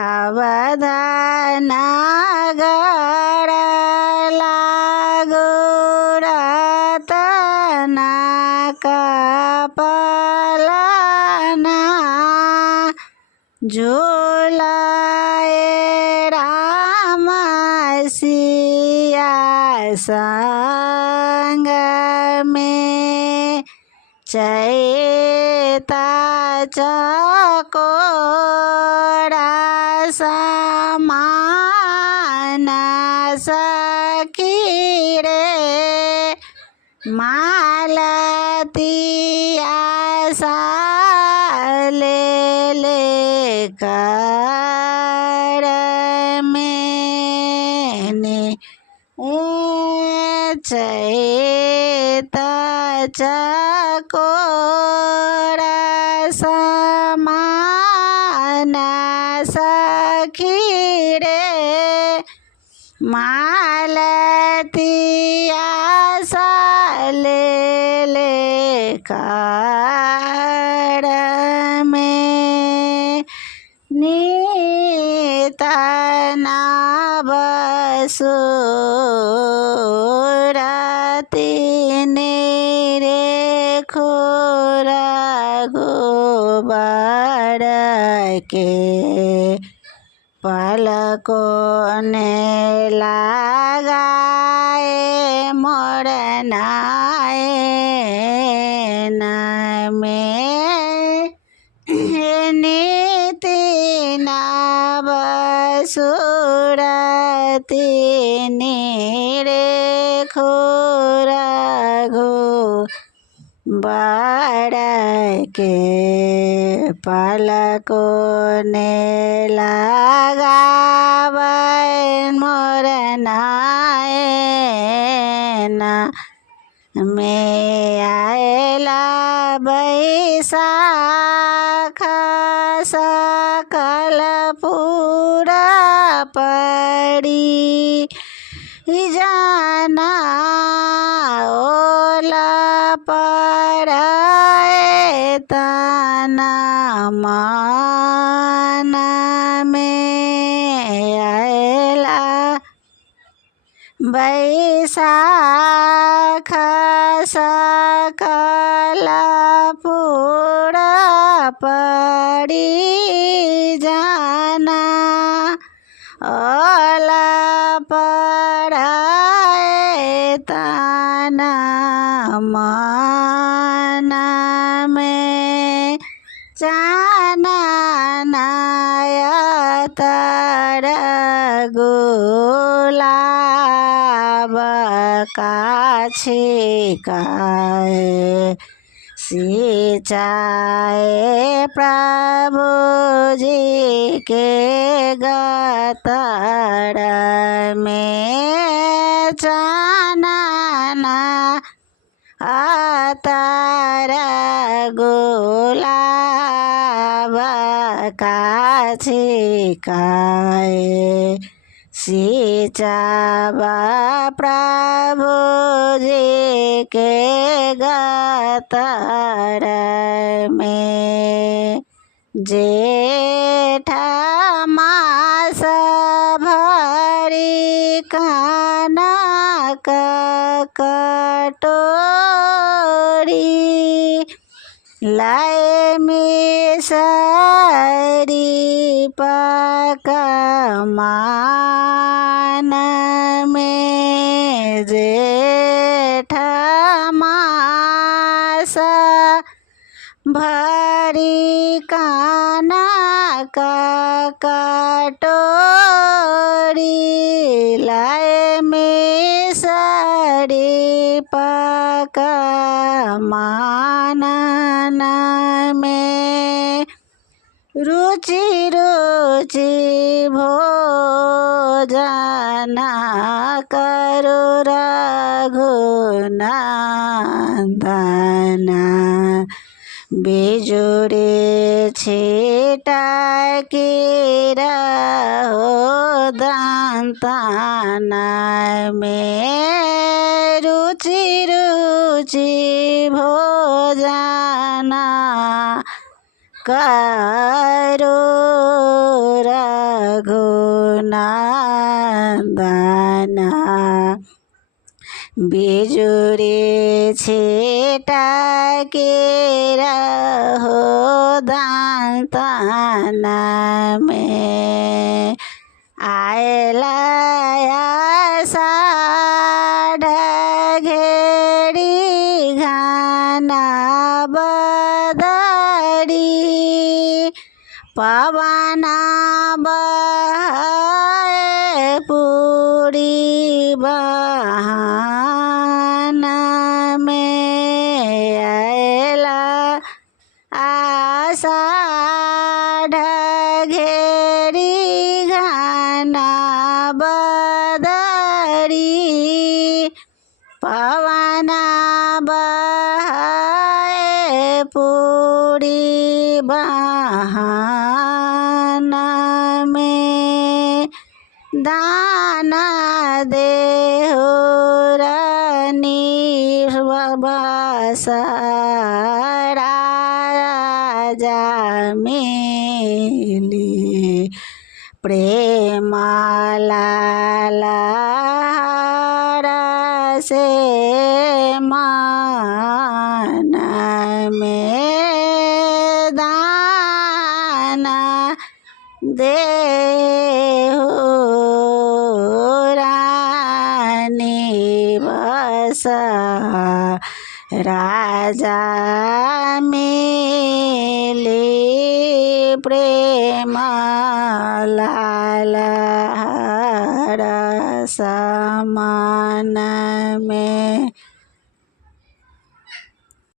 अवधाना गडला गुरतना कपालना झूलाए राम सिया संग में चैता चकोरा समान सखी रे मालतिया साले ले कर मैंने चैता चकोरा समान सखी रे मालतिया साले ले कर में नीतना बसुरती रे खोरा गोबर के पलकों ने लगाए मोरनाए न में नीति न बसुरती रे खोरा घो बड़ के पलकों ने लगावे मोर नायना में आएला बैसाख सकल पूरा पड़ी जाना ओला पराए तना माना में आएला बैसाख सकल पूरा पड़ी जाना ओला पराए तना माना में चाना नाया तर गुलाब का छिकाए सिंचाए प्रभु जी के गतर में चानना अतर गुलाब का छिकाए सिंचावा प्रभु जी के गतर में जेठ मास भरी कनक कटोरी लाए मिसरी पकमान में जेठ मास भरी कनक कटोरी लाए मिसरी पकमान में रुचि रुचि भोजन करो रघुनंदन बिजुरी छिटा की रहो दंतन में रुचि रुचि भोजन करो नंदन बिजुरी छिटा के रहो दांतन में आयला आषाढ़ घेरी घना बदरी पवना बहाए पूरी बहाना में आयला आषाढ़ घेरी घना बदरी पवना बहाए पूरी बहाना में दाना देहो रानी राजा मिली प्रेम लाला से मान में दाना देहो रानी बसा राजा मिली प्रेम लाला समान में